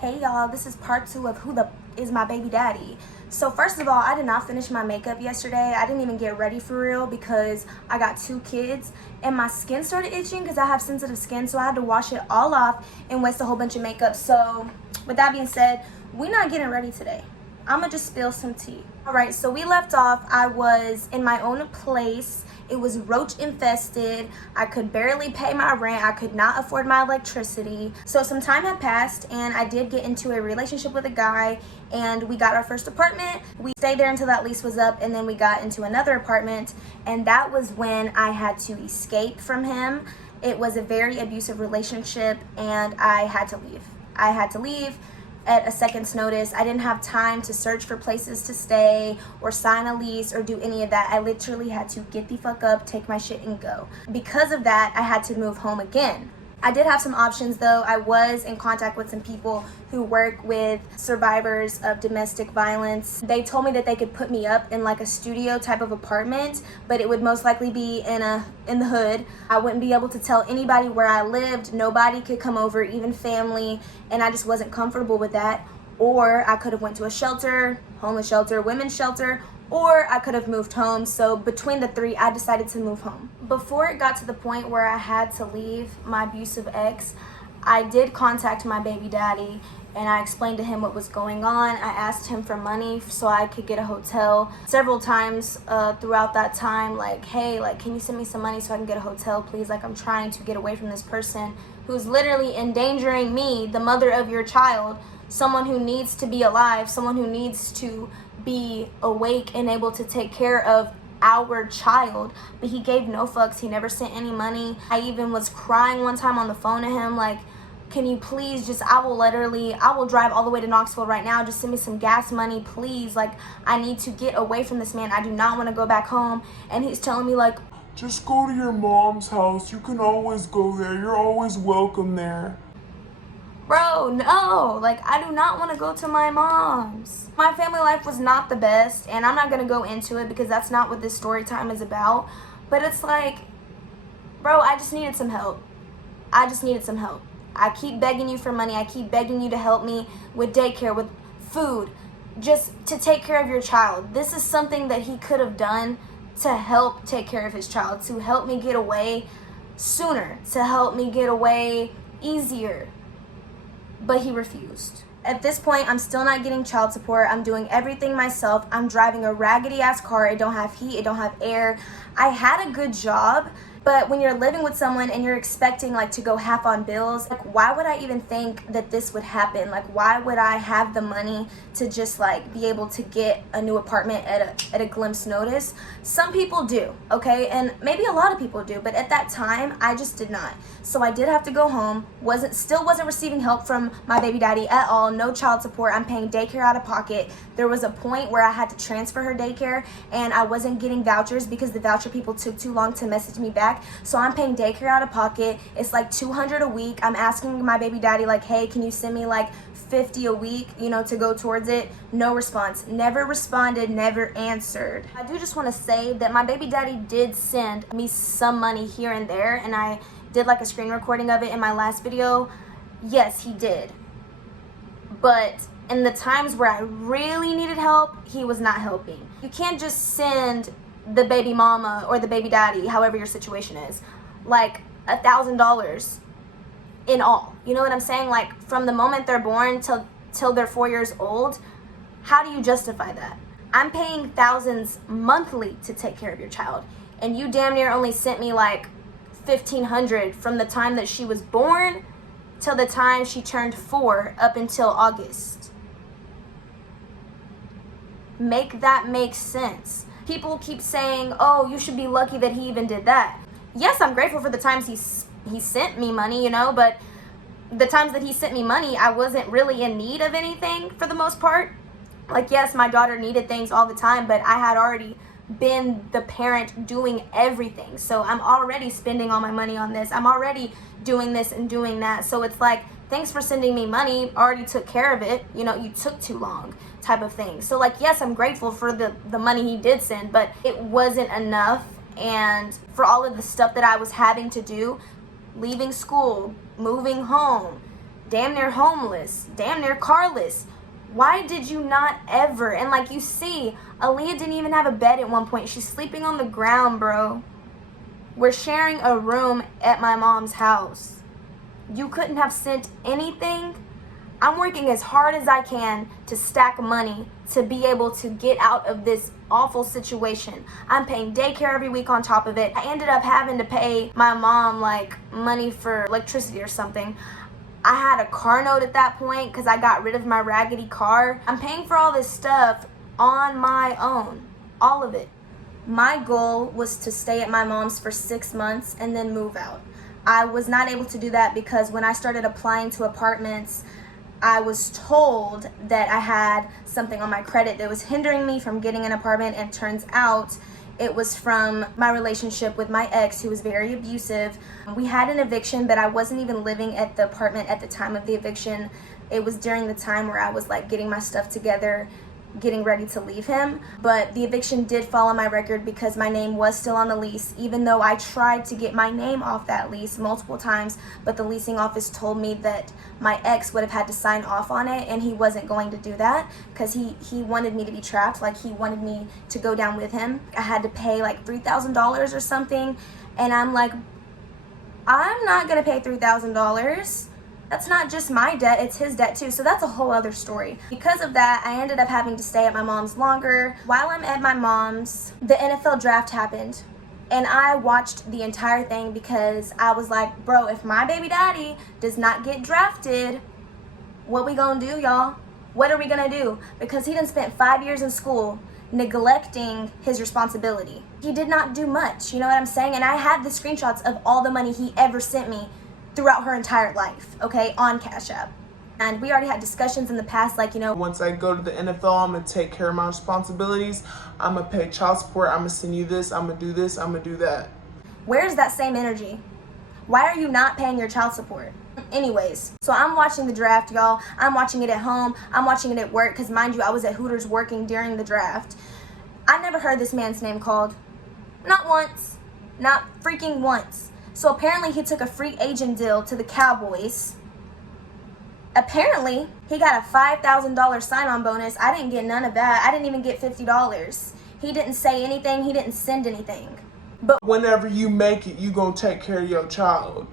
Hey y'all, this is part 2 of Who the is my baby daddy. So first of all, I did not finish my makeup yesterday. I didn't even get ready for real because I got 2 kids and my skin started itching because I have sensitive skin, so I had to wash it all off and waste a whole bunch of makeup. So with that being said, we're not getting ready today. I'm gonna just spill some tea. All right, so we left off. I was in my own place. It was roach infested. I could barely pay my rent. I could not afford my electricity. So some time had passed and I did get into a relationship with a guy and we got our first apartment. We stayed there until that lease was up and then we got into another apartment, and that was when I had to escape from him. It was a very abusive relationship and I had to leave. I had to leave at a second's notice. I didn't have time to search for places to stay or sign a lease or do any of that. I literally had to get the fuck up, take my shit and go. Because of that, I had to move home again. I did have some options though. I was in contact with some people who work with survivors of domestic violence. They told me that they could put me up in like a studio type of apartment, but it would most likely be in the hood. I wouldn't be able to tell anybody where I lived. Nobody could come over, even family, and I just wasn't comfortable with that. Or I could have went to a shelter, homeless shelter, women's shelter, or I could have moved home. So between the 3, I decided to move home. Before it got to the point where I had to leave my abusive ex, I did contact my baby daddy and I explained to him what was going on. I asked him for money so I could get a hotel. Several times throughout that time, like, hey, like, can you send me some money so I can get a hotel, please? Like, I'm trying to get away from this person who's literally endangering me, the mother of your child, someone who needs to be alive, someone who needs to be awake and able to take care of our child. But he gave no fucks. He never sent any money. I even was crying one time on the phone to him, like, can you please just, I will drive all the way to Knoxville right now, just send me some gas money, please. Like, I need to get away from this man. I do not want to go back home. And he's telling me, like, just go to your mom's house. You can always go there. You're always welcome there. bro, no, like, I do not want to go to my mom's. My family life was not the best, and I'm not going to go into it because that's not what this story time is about. But it's like, bro, I just needed some help. I just needed some help. I keep begging you for money. I keep begging you to help me with daycare, with food, just to take care of your child. This is something that he could have done to help take care of his child, to help me get away sooner, to help me get away easier. But he refused. At this point, I'm still not getting child support. I'm doing everything myself. I'm driving a raggedy ass car. It don't have heat, it don't have air. I had a good job, but when you're living with someone and you're expecting like to go half on bills, like, why would I even think that this would happen? Like, why would I have the money to just like be able to get a new apartment at a glimpse notice? Some people do, okay? And maybe a lot of people do, but at that time, I just did not. So I did have to go home. Still wasn't receiving help from my baby daddy at all. No child support. I'm paying daycare out of pocket. There was a point where I had to transfer her daycare and I wasn't getting vouchers because the voucher people took too long to message me back. So I'm paying daycare out of pocket. It's like $200 a week. I'm asking my baby daddy, like, hey, can you send me like $50 a week, you know, to go towards it? No response. Never responded, never answered. I do just want to say that my baby daddy did send me some money here and there, and I did like a screen recording of it in my last video. Yes, he did. But in the times where I really needed help, he was not helping. You can't just send the baby mama or the baby daddy, however your situation is, like $1,000 in all. You know what I'm saying? Like, from the moment they're born till they're 4 years old. How do you justify that? I'm paying thousands monthly to take care of your child, and you damn near only sent me like $1,500 from the time that she was born till the time she turned 4 up until August. Make that make sense. People keep saying, oh, you should be lucky that he even did that. Yes, I'm grateful for the times he sent me money, you know, but the times that he sent me money, I wasn't really in need of anything for the most part. Like, yes, my daughter needed things all the time, but I had already been the parent doing everything. So I'm already spending all my money on this. I'm already doing this and doing that. So it's like, thanks for sending me money, already took care of it. You know, you took too long type of thing. So like, yes, I'm grateful for the money he did send, but it wasn't enough. And for all of the stuff that I was having to do, leaving school, moving home, damn near homeless, damn near carless. Why did you not ever? And like you see, Aaliyah didn't even have a bed at one point. She's sleeping on the ground, bro. We're sharing a room at my mom's house. You couldn't have sent anything? I'm working as hard as I can to stack money to be able to get out of this awful situation. I'm paying daycare every week on top of it. I ended up having to pay my mom like money for electricity or something. I had a car note at that point because I got rid of my raggedy car. I'm paying for all this stuff on my own, all of it. My goal was to stay at my mom's for 6 months and then move out. I was not able to do that because when I started applying to apartments, I was told that I had something on my credit that was hindering me from getting an apartment, and turns out it was from my relationship with my ex, who was very abusive. We had an eviction, but I wasn't even living at the apartment at the time of the eviction. It was during the time where I was like getting my stuff together, getting ready to leave him. But the eviction did fall on my record because my name was still on the lease, even though I tried to get my name off that lease multiple times. But the leasing office told me that my ex would have had to sign off on it, and he wasn't going to do that because he wanted me to be trapped. Like, he wanted me to go down with him. I had to pay like $3,000 or something, and I'm like, I'm not gonna pay $3,000. That's not just my debt, it's his debt too. So that's a whole other story. Because of that, I ended up having to stay at my mom's longer. While I'm at my mom's, the NFL draft happened. And I watched the entire thing because I was like, bro, if my baby daddy does not get drafted, what we gonna do, y'all? What are we gonna do? Because he done spent 5 years in school neglecting his responsibility. He did not do much, you know what I'm saying? And I have the screenshots of all the money he ever sent me throughout her entire life, okay, on Cash App. And we already had discussions in the past, like, you know, Once I go to the NFL, I'm gonna take care of my responsibilities. I'm gonna pay child support. I'm gonna send you this. I'm gonna do this. I'm gonna do that. where's that same energy? Why are you not paying your child support? Anyways, so I'm watching the draft, y'all. I'm watching it at home. I'm watching it at work because, mind you, I was at Hooters working during the draft. I never heard this man's name called. Not once. Not freaking once. So apparently he took a free agent deal to the Cowboys. Apparently he got a $5,000 sign-on bonus. I didn't get none of that. I didn't even get $50. He didn't say anything. He didn't send anything. But Whenever you make it, you gonna take care of your child.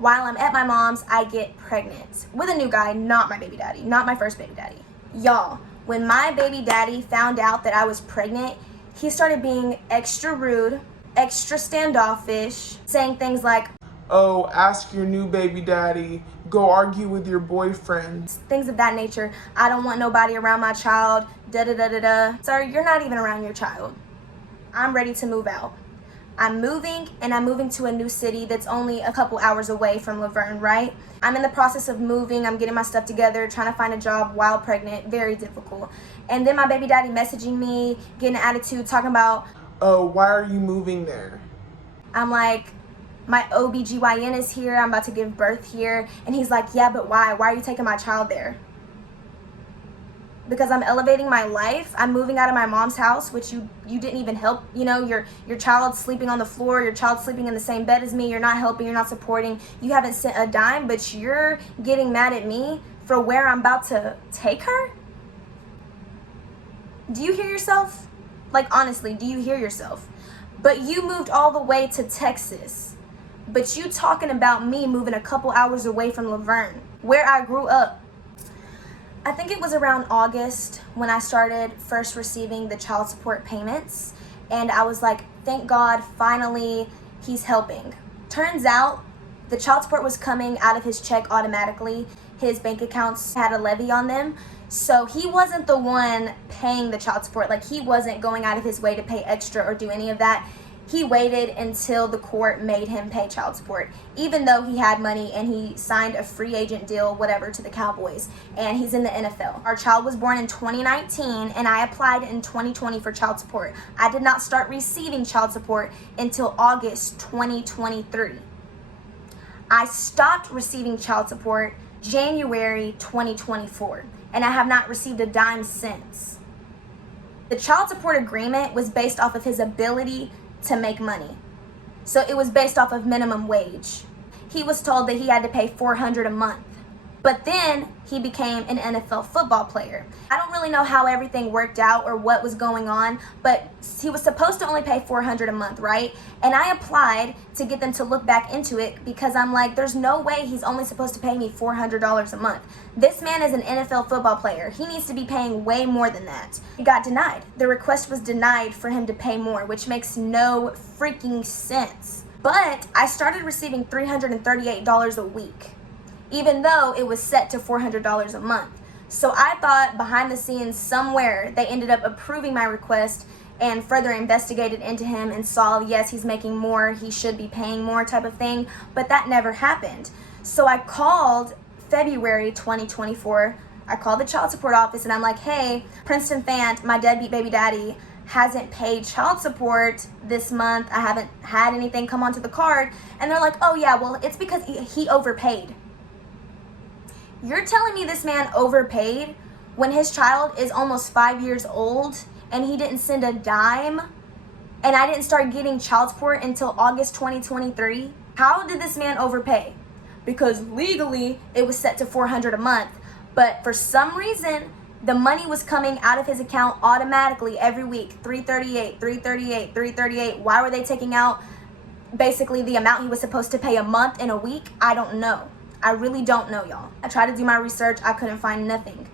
while I'm at my mom's, I get pregnant with a new guy, not my baby daddy, not my first baby daddy. Y'all, when my baby daddy found out that I was pregnant, he started being extra rude, extra standoffish, saying things like, Oh, ask your new baby daddy. Go argue with your boyfriend. things of that nature. I don't want nobody around my child, da-da-da-da-da. Sir, you're not even around your child. I'm ready to move out. I'm moving, and I'm moving to a new city that's only a couple hours away from Laverne, right? I'm in the process of moving. I'm getting my stuff together, trying to find a job while pregnant. Very difficult. And then my baby daddy messaging me, getting an attitude, talking about, Oh, why are you moving there? I'm like, my OBGYN is here. I'm about to give birth here. And he's like, yeah, but why? Why are you taking my child there? Because I'm elevating my life. I'm moving out of my mom's house, which you didn't even help. You know, your child's sleeping on the floor. Your child's sleeping in the same bed as me. You're not helping. You're not supporting. You haven't sent a dime, but you're getting mad at me for where I'm about to take her? Do you hear yourself? Like, honestly, do you hear yourself? But you moved all the way to Texas. But you talking about me moving a couple hours away from Laverne, where I grew up. I think it was around August when I started first receiving the child support payments. And I was like, thank God, finally, he's helping. Turns out the child support was coming out of his check automatically. His bank accounts had a levy on them. So he wasn't the one paying the child support. Like, he wasn't going out of his way to pay extra or do any of that. He waited until the court made him pay child support, even though he had money and he signed a free agent deal, whatever, to the Cowboys, and he's in the NFL. Our child was born in 2019, and I applied in 2020 for child support. I did not start receiving child support until August 2023. I stopped receiving child support January 2024, and I have not received a dime since. The child support agreement was based off of his ability to make money. So it was based off of minimum wage. he was told that he had to pay $400 a month. But then he became an NFL football player. I don't really know how everything worked out or what was going on, but he was supposed to only pay $400 a month, right? And I applied to get them to look back into it because I'm like, there's no way he's only supposed to pay me $400 a month. This man is an NFL football player. He needs to be paying way more than that. It got denied. The request was denied for him to pay more, which makes no freaking sense. But I started receiving $338 a week, even though it was set to $400 a month. So I thought behind the scenes somewhere they ended up approving my request and further investigated into him and saw, yes, he's making more, he should be paying more type of thing, but that never happened. So I called February 2024, I called the child support office and I'm like, hey, Princeton Fant, my deadbeat baby daddy, hasn't paid child support this month. I haven't had anything come onto the card. And they're like, oh yeah, well, it's because he overpaid. You're telling me this man overpaid when his child is almost 5 years old and he didn't send a dime and I didn't start getting child support until August 2023? How did this man overpay? Because legally it was set to $400 a month, but for some reason the money was coming out of his account automatically every week. $338, $338, $338. Why were they taking out basically the amount he was supposed to pay a month in a week? I don't know. I really don't know, y'all. I tried to do my research. I couldn't find nothing.